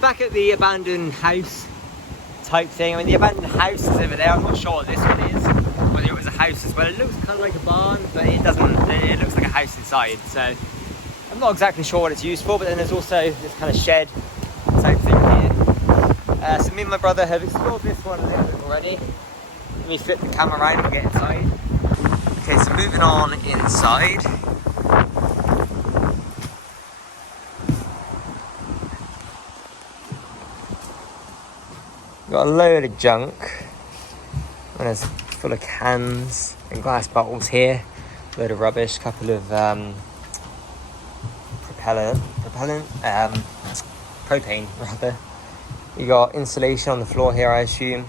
Back at the abandoned house type thing. I mean, the abandoned house is over there. I'm not sure what this one is, whether it was a house as well. It looks kind of like a barn, but it doesn't. It looks like a house inside. So I'm not exactly sure what it's used for. But then there's also this kind of shed type thing here. So me and my brother have explored this one a little bit already. Let me flip the camera around and get inside. Okay, so moving on inside. Got a load of junk, and it's full of cans and glass bottles here. A load of rubbish, couple of propane rather. You got insulation on the floor here, I assume.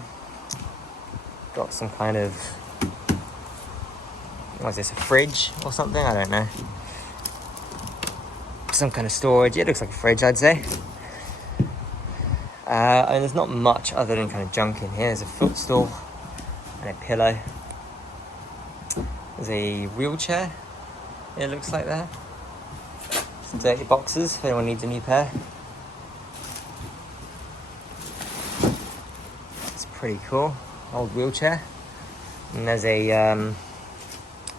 Got some kind of, what is this, a fridge or something? I don't know. Some kind of storage. Yeah, it looks like a fridge, I'd say. And there's not much other than kind of junk in here. There's a footstool and a pillow. There's a wheelchair, it looks like there. Some dirty boxes if anyone needs a new pair. It's pretty cool, old wheelchair. And there's a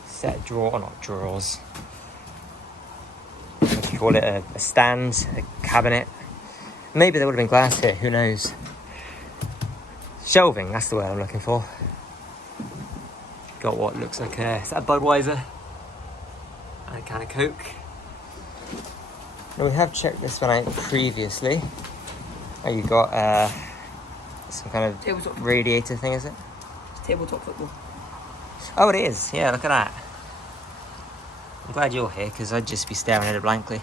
set drawer, or not drawers. What do you call it? A stand, a cabinet. Maybe there would have been glass here, who knows. Shelving, that's the word I'm looking for. Got what looks like is that a Budweiser? And a can of Coke. Now we have checked this one out previously. Oh, you got some kind of tabletop radiator thing, is it? It's tabletop football. Oh, it is, yeah, look at that. I'm glad you're here, because I'd just be staring at it blankly.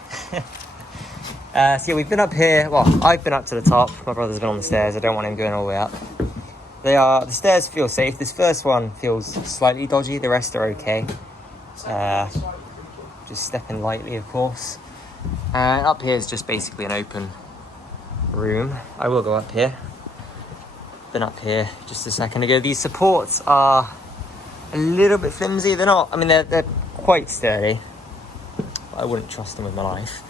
So yeah, we've been up here. Well, I've been up to the top. My brother's been on the stairs. I don't want him going all the way up. The stairs feel safe. This first one feels slightly dodgy. The rest are okay. Just stepping lightly, of course. And up here is just basically an open room. I will go up here. Been up here just a second ago. These supports are a little bit flimsy. They're not. I mean, they're quite sturdy. But I wouldn't trust them with my life.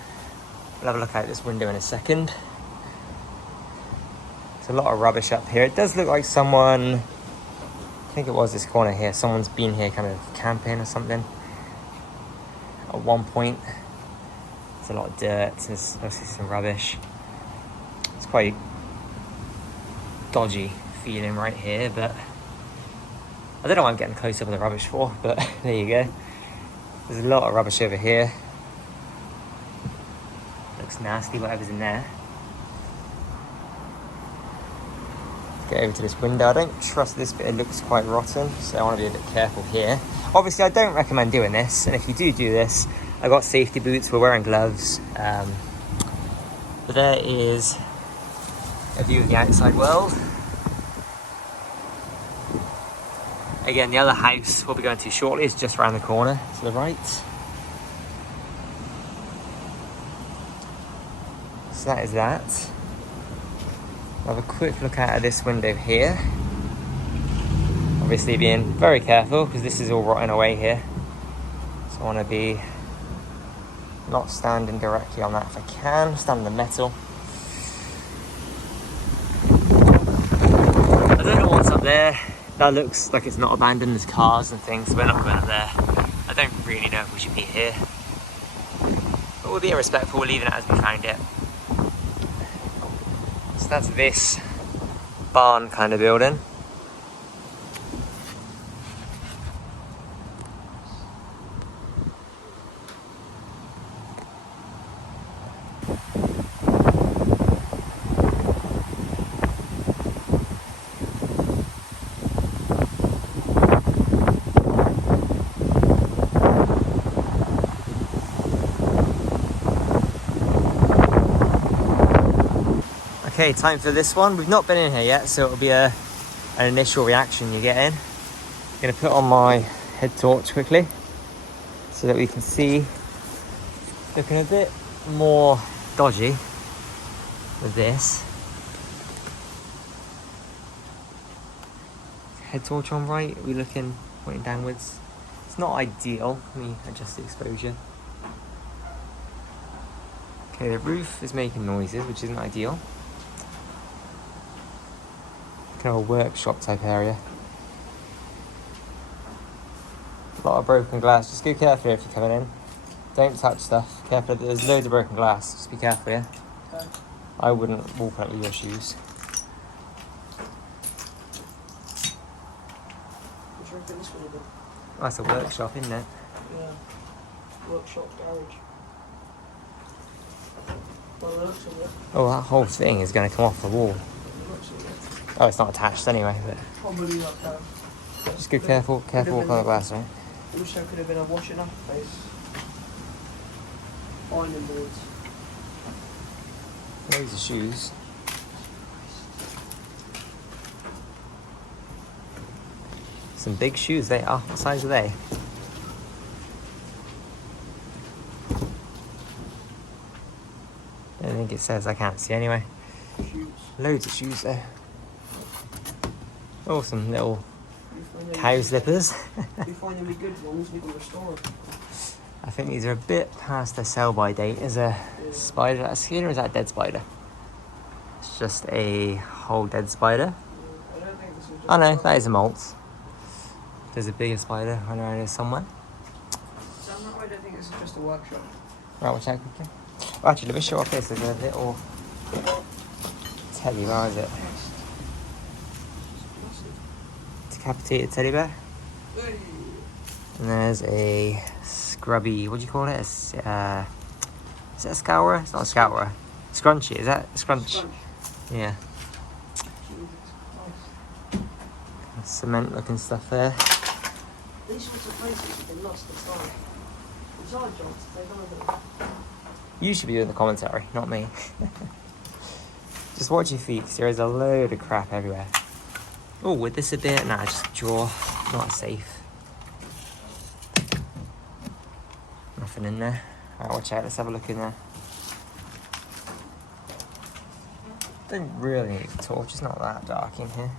We'll have a look out this window in a second. There's a lot of rubbish up here. It does look like someone, I think it was this corner here, someone's been here kind of camping or something at one point. There's a lot of dirt, there's obviously some rubbish. It's quite dodgy feeling right here, but I don't know why I'm getting close up with the rubbish for, but there you go. There's a lot of rubbish over here. Looks nasty, whatever's in there. Let's get over to this window. I don't trust this bit, it looks quite rotten, so I want to be a bit careful here. Obviously, I don't recommend doing this, and if you do this, I've got safety boots, we're wearing gloves. But there is a view of the outside world. Again, the other house we'll be going to shortly is just around the corner to the right. So that is that. I'll have a quick look out of this window here. Obviously being very careful because this is all rotting away here. So I want to be not standing directly on that if I can. Stand on the metal. I don't know what's up there. That looks like it's not abandoned. There's cars and things. So we're not going up there. I don't really know if we should be here. But we'll be respectful. We're leaving it as we found it. So that's this barn kind of building. Okay, time for this one. We've not been in here yet, so it'll be an initial reaction you get in. I'm going to put on my head torch quickly so that we can see. Looking a bit more dodgy with this. Head torch on right, are we looking pointing downwards? It's not ideal. Let me adjust the exposure. Okay, the roof is making noises, which isn't ideal. like an old workshop type area. A lot of broken glass. Just go carefully if you're coming in. Don't touch stuff. Careful, there's loads of broken glass. Just be careful, yeah? Okay. I wouldn't walk out with your shoes. What do you reckon this would have been? That's a workshop, isn't it? Yeah. Workshop, garage. Well, it looks of it. Oh, that whole thing is going to come off the wall. It looks of it. Oh, it's not attached anyway, but Probably not that. just go careful on the glass, right? Also could have been a washing up place. Ironing boards. Loads of shoes. Some big shoes they are. What size are they? I don't think it says. I can't see anyway. Shoes. Loads of shoes there. Oh, some little You find any cow good- slippers. If you find any good ones, we can restore them. I think these are a bit past their sell-by date. Is a spider a skin or is that a dead spider? It's just a whole dead spider. I don't think this is just. Oh no, that is a molt. There's a bigger spider running around here somewhere. So I don't think this is just a workshop. Right, watch out quickly. Oh, actually, let me show off this. There's a little teddy bear, is it? Decapitated teddy bear. Hey. And there's a scrubby, what do you call it? Is it a scourer? It's not a scourer. Scrunchy, is that a scrunch? Crunch. Yeah. Jesus Christ. Cement looking stuff there. These sorts of places have been lost in time. It's our job to take over them. You should be doing the commentary, not me. Just watch your feet, 'cause there is a load of crap everywhere. Oh, with this a bit? Nah, just draw. Not safe. Nothing in there. Alright, watch out, let's have a look in there. Don't really need a torch, it's not that dark in here.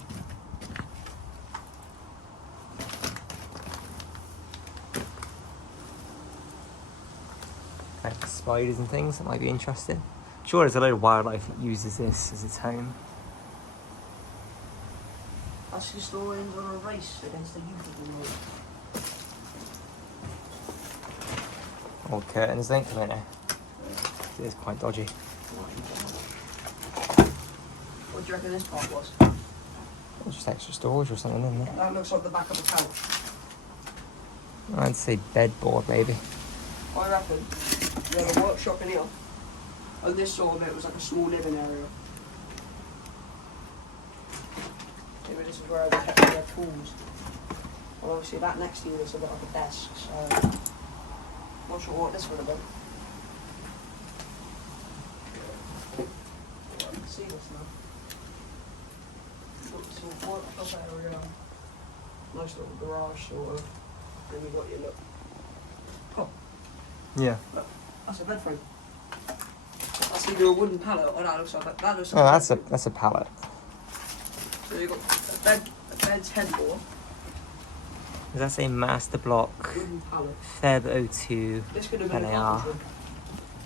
Like spiders and things, that might be interesting. Sure, there's a load of wildlife that uses this as its home. That's historians on a race against the youth of the world. Old curtains, don't come in there. It is quite dodgy. What do you reckon this part was? Or just extra storage or something, isn't it? That looks like the back of a couch. I'd say bedboard, maybe. I reckon you have a workshop in here, and this sort of it was like a small living area. Maybe this is where they kept their tools. Well, obviously that next to you is a bit like a desk, so not sure what this would have been. I can see this now. Sort of workshop area, nice little garage sort of. Then you've got your look. Oh, Yeah. that's a bed frame. That's either a wooden pallet or that looks like that looks Oh, like that's a pallet. So you've got a bed's headboard, Does that say Master Block wooden pallet. Feb 02? This could have been a NAR. carpentry.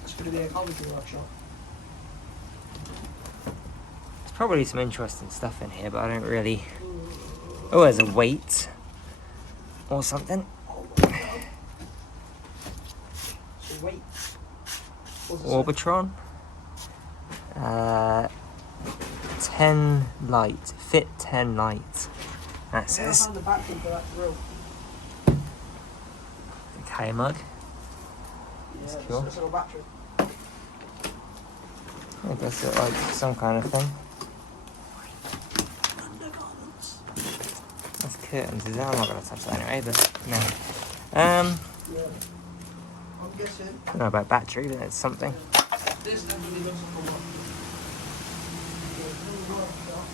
This could have been a carpentry workshop. There's probably some interesting stuff in here, but I don't really. Oh, there's a weight or something. So wait. What's it say? Orbitron. 10 light. Fit 10 light. That I says. found the battery for that drill. K mug. Yeah, cool. it's a little battery. It does look like some kind of thing. Undergarments. That's curtains, is that? I'm not going to touch that anyway, but no. Yeah. I'm guessing I don't know about battery, but it's something. this definitely looks like a workshop.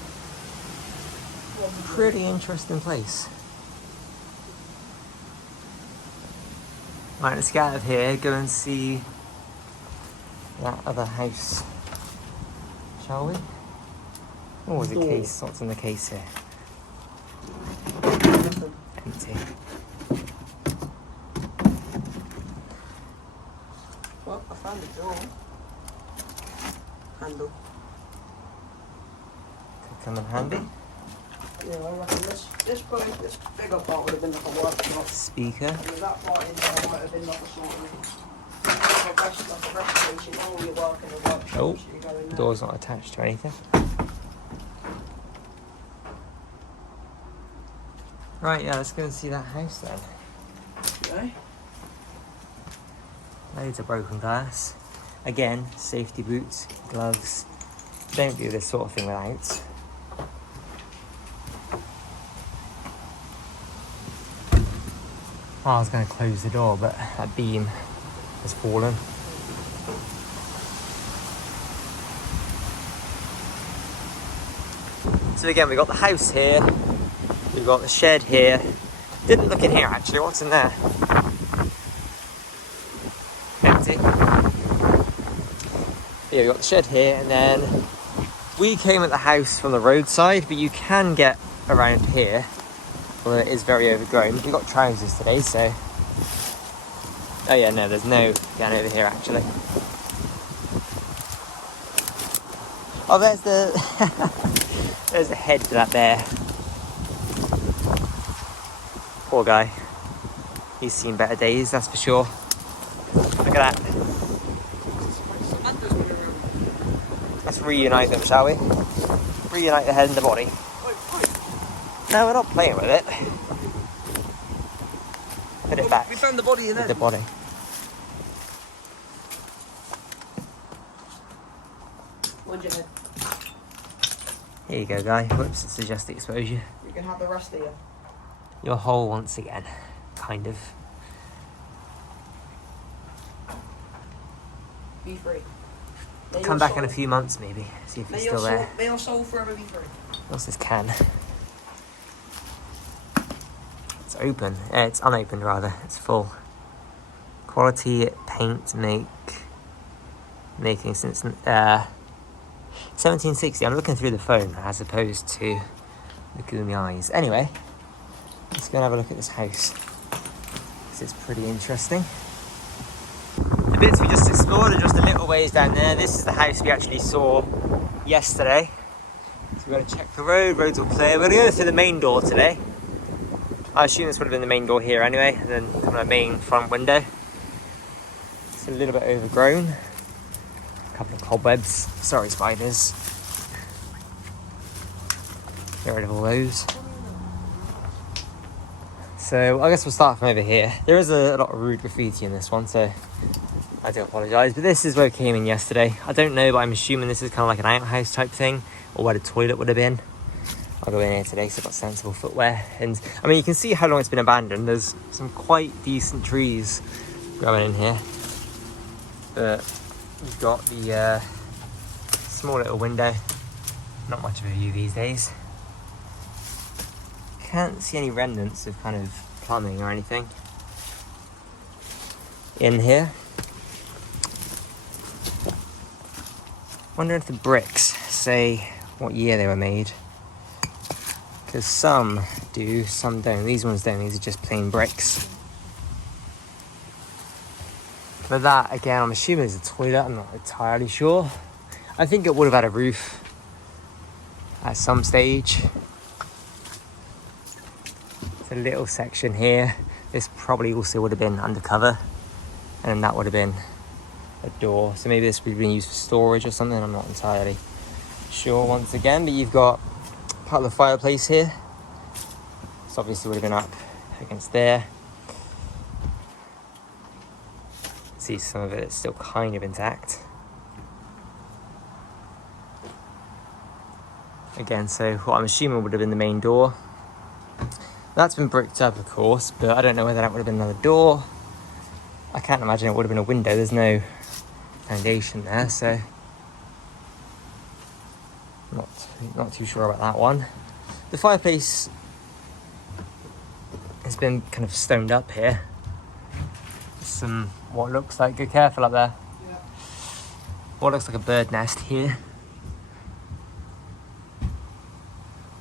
Pretty interesting place. Right, let's get out of here, go and see that other house. Shall we? Oh, there's a Door. case. What's in the case here? Nothing. Empty. Well, I found the door. Handle. Could come in handy. Yeah, I reckon this bigger part would have been like a workshop. Speaker. And that part in there might have been like a sort of like a rest station. All your work in the workshop. Oh, So you go in there. door's not attached to anything. Right, yeah, let's go and see that house then. Okay. Loads of broken glass. Again, safety boots, gloves. Don't do this sort of thing without. Oh, I was going to close the door, but that beam has fallen. So again, we've got the house here. We've got the shed here. Didn't look in here actually. What's in there? Empty. Yeah, we've got the shed here, and then we came at the house from the roadside, but you can get around here. Although it is very overgrown. We've got trousers today, so... Oh yeah, no, there's no getting over here actually. Oh, there's the... there's the head to that bear. Poor guy. He's seen better days, that's for sure. Look at that. Let's reunite them, shall we? Reunite the head and the body. No, we're not playing with it. Put it back. We found the body in there. With the body. What'd you head? Here you go, guy. Whoops, it's adjust the exposure. You can have the rest of you. Your hole once again. Kind of. Be free. Come back in a few months, maybe. See if he's still there. May your soul forever be free. What's this can? It's open. It's unopened rather. It's full. Quality paint making since 1760. I'm looking through the phone as opposed to the gloomy eyes. Anyway, let's go and have a look at this house. This is pretty interesting. The bits we just explored are just a little ways down there. This is the house we actually saw yesterday. So we're going to check the road. Roads all clear. We're going to go through the main door today. I assume this would have been the main door here anyway, and then come to the main front window. It's a little bit overgrown. A couple of cobwebs. Sorry, spiders. Get rid of all those. So I guess we'll start from over here. There is a lot of rude graffiti in this one, so I do apologise. But this is where we came in yesterday. I don't know, but I'm assuming this is kind of like an outhouse type thing, or where the toilet would have been. I'll go in here today because I've got sensible footwear. And I mean, you can see how long it's been abandoned. There's some quite decent trees growing in here. But we've got the small little window. Not much of a view these days. Can't see any remnants of kind of plumbing or anything in here. Wonder if the bricks say what year they were made. Because some do, some don't. These ones don't. These are just plain bricks. But that, again, I'm assuming is a toilet. I'm not entirely sure. I think it would have had a roof at some stage. It's a little section here. This probably also would have been undercover. And then that would have been a door. So maybe this would have been used for storage or something. I'm not entirely sure once again. But you've got part of the fireplace here. This obviously would have been up against there. See some of it is still kind of intact. Again, so what I'm assuming would have been the main door. That's been bricked up, of course, but I don't know whether that would have been another door. I can't imagine it would have been a window. There's no foundation there, so not too sure about that one. The fireplace has been kind of stoned up here. Some what looks like, be careful up there. Yeah. What looks like a bird nest here.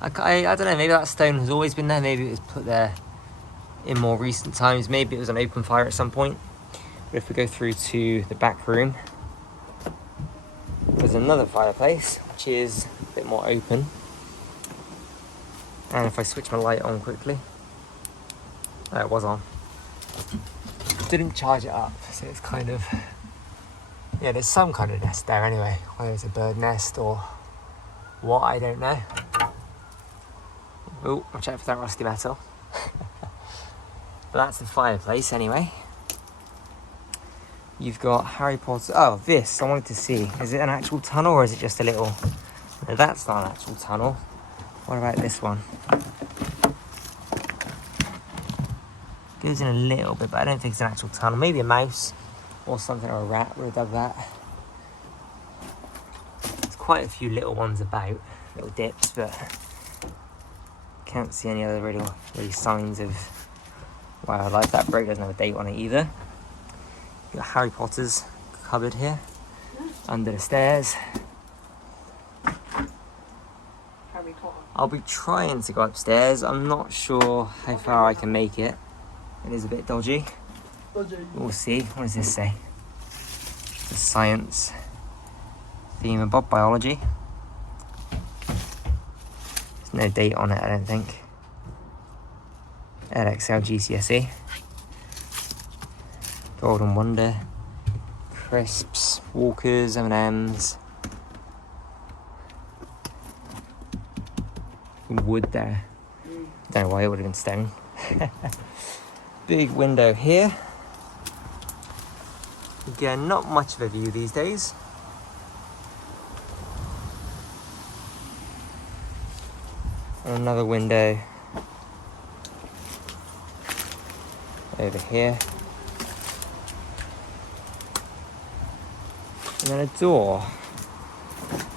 I don't know, maybe that stone has always been there. Maybe it was put there in more recent times. Maybe it was an open fire at some point. But if we go through to the back room, there's another fireplace which is a bit more open. And if I switch my light on quickly, oh, it was on. Didn't charge it up, so it's kind of, yeah, there's some kind of nest there anyway. Whether it's a bird nest or what, I don't know. Oh, watch out for that rusty metal. But that's the fireplace anyway. You've got Harry Potter. Oh, this, I wanted to see. Is it an actual tunnel or is it just a little... No, that's not an actual tunnel. What about this one? Goes in a little bit, but I don't think it's an actual tunnel. Maybe a mouse or something, or a rat would have dug that. There's quite a few little ones about, little dips, but can't see any other really signs of wildlife. That brick doesn't have a date on it either. You've got Harry Potter's cupboard here, under the stairs. Harry Potter. I'll be trying to go upstairs. I'm not sure how far I can make it. It is a bit dodgy. We'll see. What does this say? The science theme about biology. There's no date on it, I don't think. Edexcel GCSE. Golden Wonder. Crisps. Walkers. M&M's. Wood there. Don't know why it would have been stone. Big window here. Again, not much of a view these days. And another window over here. And then a door.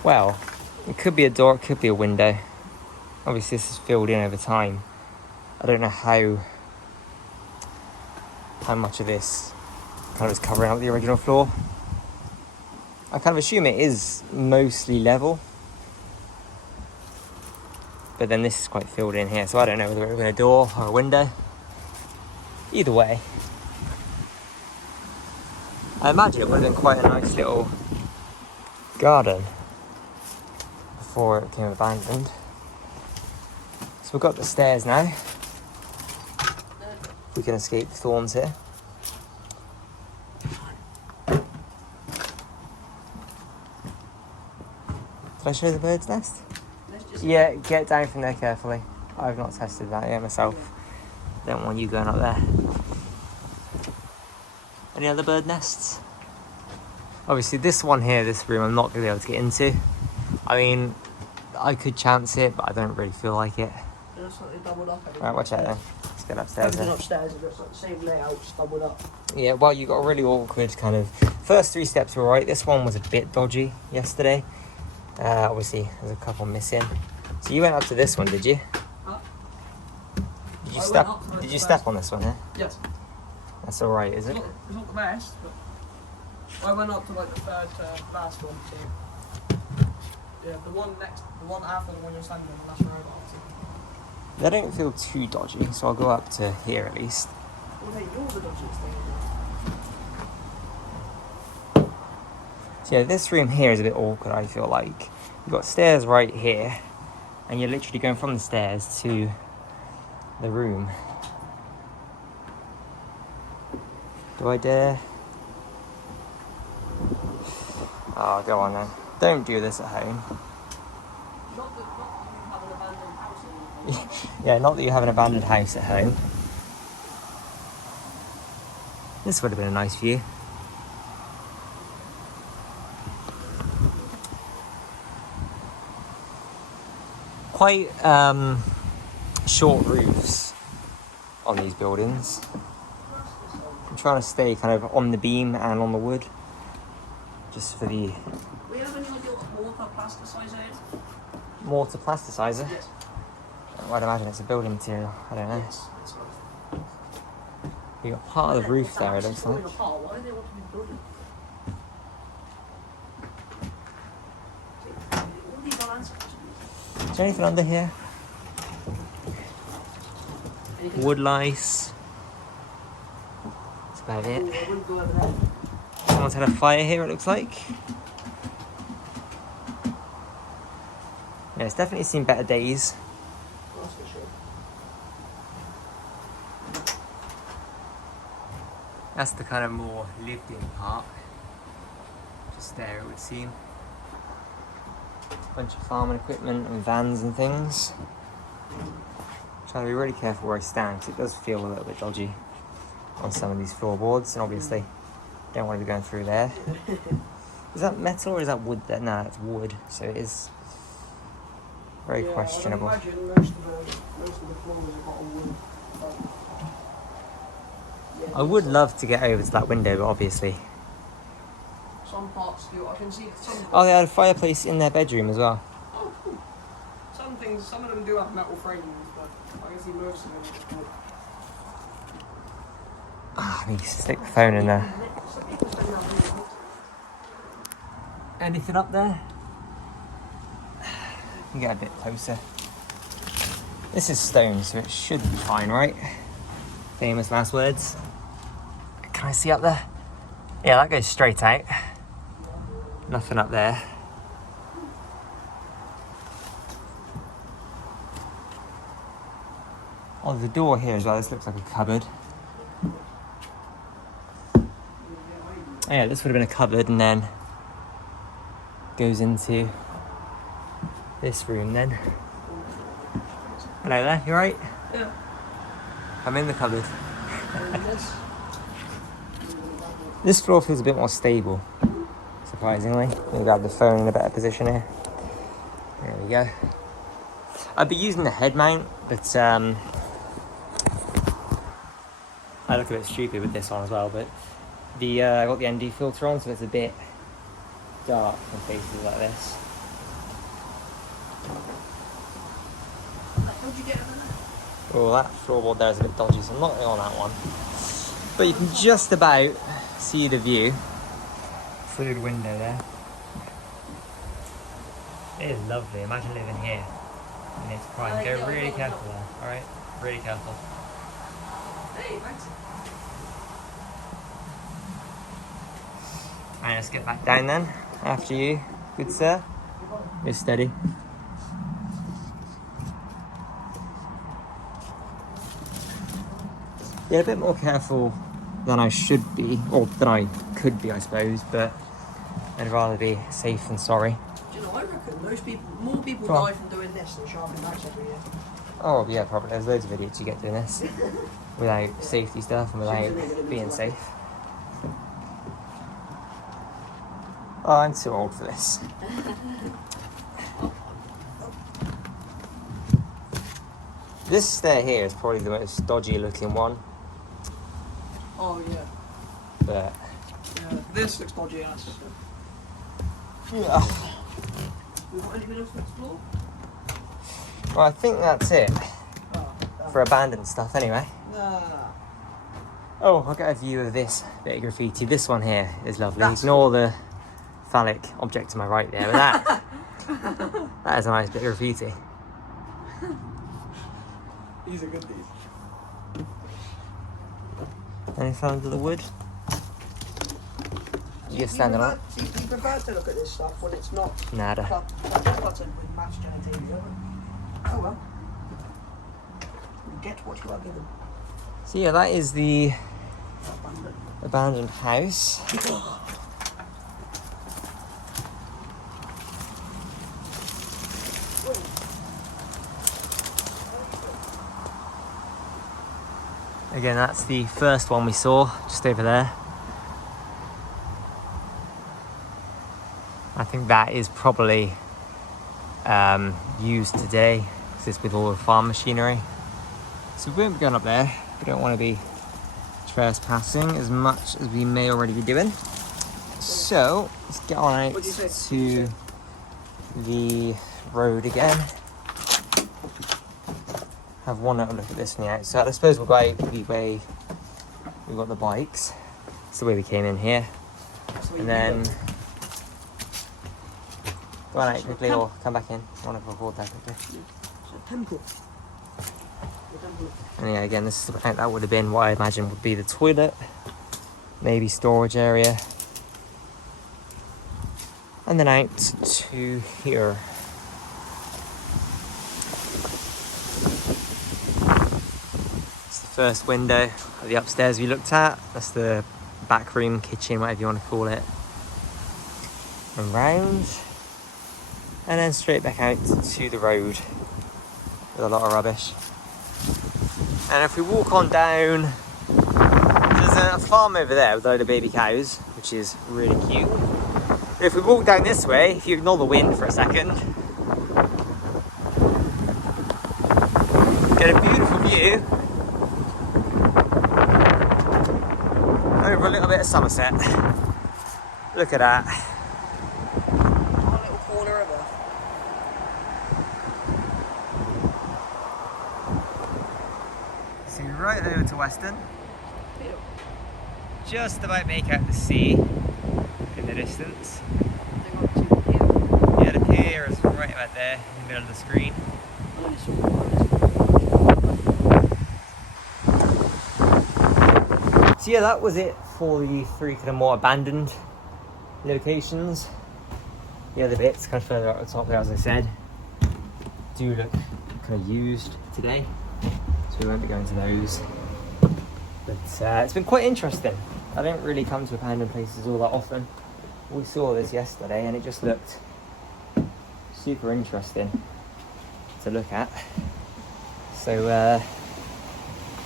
Well, it could be a door, it could be a window. Obviously this is filled in over time. I don't know how much of this kind of is covering up the original floor. I kind of assume it is mostly level. But then this is quite filled in here, so I don't know whether it was a door or a window. Either way, I imagine it would have been quite a nice little garden before it became abandoned. So we've got the stairs now. We can escape the thorns here. Did I show the bird's nest? Yeah, get down from there carefully. I've not tested that yet myself. Don't want you going up there. Any other bird nests? Obviously this one here, this room, I'm not going to be able to get into. I mean, I could chance it, but I don't really feel like it. Right, watch out then. Let's get upstairs. Everything upstairs, it looks like the same layout, just doubled up. Yeah, well, you got a really awkward kind of... First 3 steps were right. This one was a bit dodgy yesterday. Obviously, there's a couple missing. So you went up to this one, did you? Huh? Did you step on this one here? Yes. That's alright, is it? It's not the best, but I went up to like the third to last one too. Yeah, the one after the one you're standing on, that's where I got up to. They don't feel too dodgy, so I'll go up to here at least. Well, hey, you're the dodgiest thing. So yeah, this room here is a bit awkward, I feel like. You've got stairs right here, and you're literally going from the stairs to the room. Do I dare? Oh, go on then. Don't do this at home. Not that you have an abandoned house anymore. Yeah, not that you have an abandoned house at home. This would have been a nice view. Quite short roofs on these buildings. I'm trying to stay kind of on the beam and on the wood, just for the... Do you have any idea what mortar plasticizer is? Mortar plasticizer? Yes. I'd imagine it's a building material. I don't know. Yes, that's right. You got part of the roof there, it looks like. Why do they want to be building? All these are answers. Is there anything under here? Anything? Wood lice. That's about it. Ooh, I wouldn't go over there. Someone's had a fire here, it looks like. Yeah, it's definitely seen better days. That's for That's the kind of more lived in part. Just there it would seem. Bunch of farming equipment and vans and things. Try to be really careful where I stand because it does feel a little bit dodgy on some of these floorboards, and obviously don't want to be going through there. Is that metal or is that wood there? No, it's wood, so it is very questionable. I imagine most of the floors have got a wood. I would love to get over to that window, but obviously. Some parts do. I can see some. Oh, they had a fireplace in their bedroom as well. Oh, cool. Some of them do have metal frames, but I can see most of them are wood. Ah, I need to stick the phone in there. Anything up there? You can get a bit closer. This is stone, so it should be fine, right? Famous last words. Can I see up there? Yeah, that goes straight out. Nothing up there. Oh, the door here as well. This looks like a cupboard. Oh, yeah, this would have been a cupboard and then goes into this room then. Hello there, you right? Yeah. I'm in the cupboard. This floor feels a bit more stable, surprisingly. Maybe I have the phone in a better position here. There we go. I'd be using the head mount, but I look a bit stupid with this on as well, but I got the ND filter on, so it's a bit dark in places like this. How'd you get over there? Oh, that floorboard there is a bit dodgy, so I'm not on that one. But you can just about see the view through the window there. It is lovely. Imagine living here in its prime. Go really careful there, alright? Really careful. Hey, thanks. Alright, let's get back down then. After you, good sir. You're steady. Yeah, a bit more careful than I should be, or than I could be, I suppose, but I'd rather be safe than sorry. Do you know, I reckon more people die from doing this than sharpening knives every year. Oh, yeah, probably. There's loads of idiots you get doing this without safety stuff and without being safe. Oh, I'm too old for this. This stair here is probably the most dodgy looking one, Oh yeah. but Yeah. This looks dodgy ass. yeah. We've got anything else to explore? Well, I think that's it Oh, for abandoned stuff anyway. nah. Oh, I'll get a view of this bit of graffiti. This one here is lovely. That's Ignore the phallic object to my right there, but that is a nice bit of graffiti. These are good, these. Any fun under the wood? You just standing on it? See, you prefer to look at this stuff when it's not Nada. cluttered with matched genitalia. Oh well. You get what you are given. So yeah, that is the Abandoned. abandoned house. Again, that's the first one we saw, just over there. I think that is probably used today, because it's with all the farm machinery. So we won't be going up there. We don't want to be trespassing as much as we may already be doing. So let's get on out to the road again. Have one little look at this from the outside. I suppose we'll go out the way we've got the bikes. It's the way we came in here. And then go on out quickly or come back in. I want to record that quickly. It's a temple. And yeah, again, this is that would have been what I imagine would be the toilet, maybe storage area, and then out to here. It's the first window of the upstairs we looked at. That's the back room, kitchen, whatever you want to call it. And round. And then straight back out to the road with a lot of rubbish. And if we walk on down, there's a farm over there with a load of baby cows, which is really cute. But if we walk down this way, if you ignore the wind for a second, get a beautiful view over a little bit of Somerset. Look at that. Our little corner of it. See right over to Weston. Just about make out the sea in the distance. Yeah, the pier is right about there in the middle of the screen. So yeah, that was it for the 3 kind of more abandoned locations. The other bits kind of further up the top there, as I said, do look kind of used today, so we won't be going to those. But it's been quite interesting. I don't really come to abandoned places all that often. We saw this yesterday and it just looked super interesting to look at. So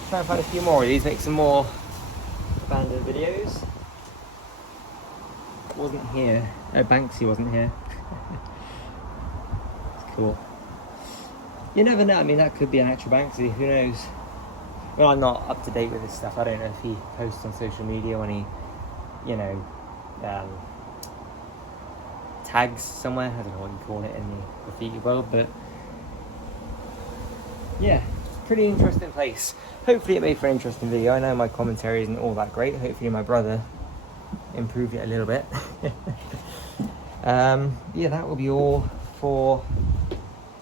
try and find a few more of these, make some more abandoned videos. Wasn't here. Oh, Banksy wasn't here. It's cool. You never know, I mean that could be an actual Banksy, who knows? Well, I'm not up to date with this stuff. I don't know if he posts on social media when he, you know, tags somewhere. I don't know what you call it in the graffiti world, but yeah, pretty interesting place. Hopefully it made for an interesting video. I know my commentary isn't all that great. Hopefully my brother improved it a little bit. Yeah, that will be all for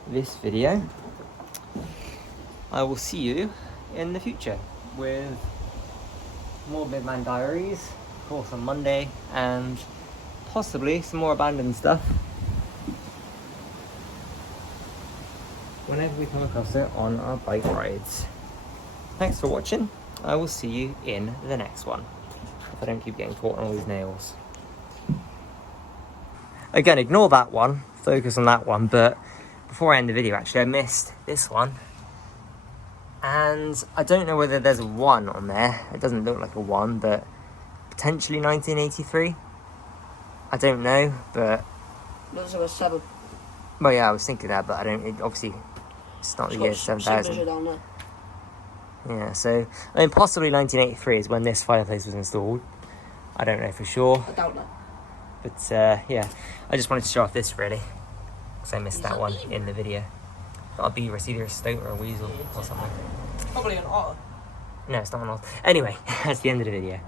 this video. I will see you in the future with more Midman Diaries, of course on Monday, and possibly some more abandoned stuff whenever we come across it on our bike rides. Thanks for watching. I will see you in the next one, if I don't keep getting caught on all these nails. Again, ignore that one, focus on that one, but before I end the video actually I missed this one. And I don't know whether there's a 1 on there. It doesn't look like a 1, but potentially 1983. I don't know, but Looks like a 7. well, yeah, I was thinking that, but I don't. Obviously, it's not the year 7000. Down there. Yeah, so I mean, possibly 1983 is when this fireplace was installed. I don't know for sure, I doubt that. but yeah, I just wanted to show off this really, because I missed that one in the video. Got a beaver, it's either a stoat or a weasel or something. Probably an otter. No, it's not an otter. Anyway, that's the end of the video.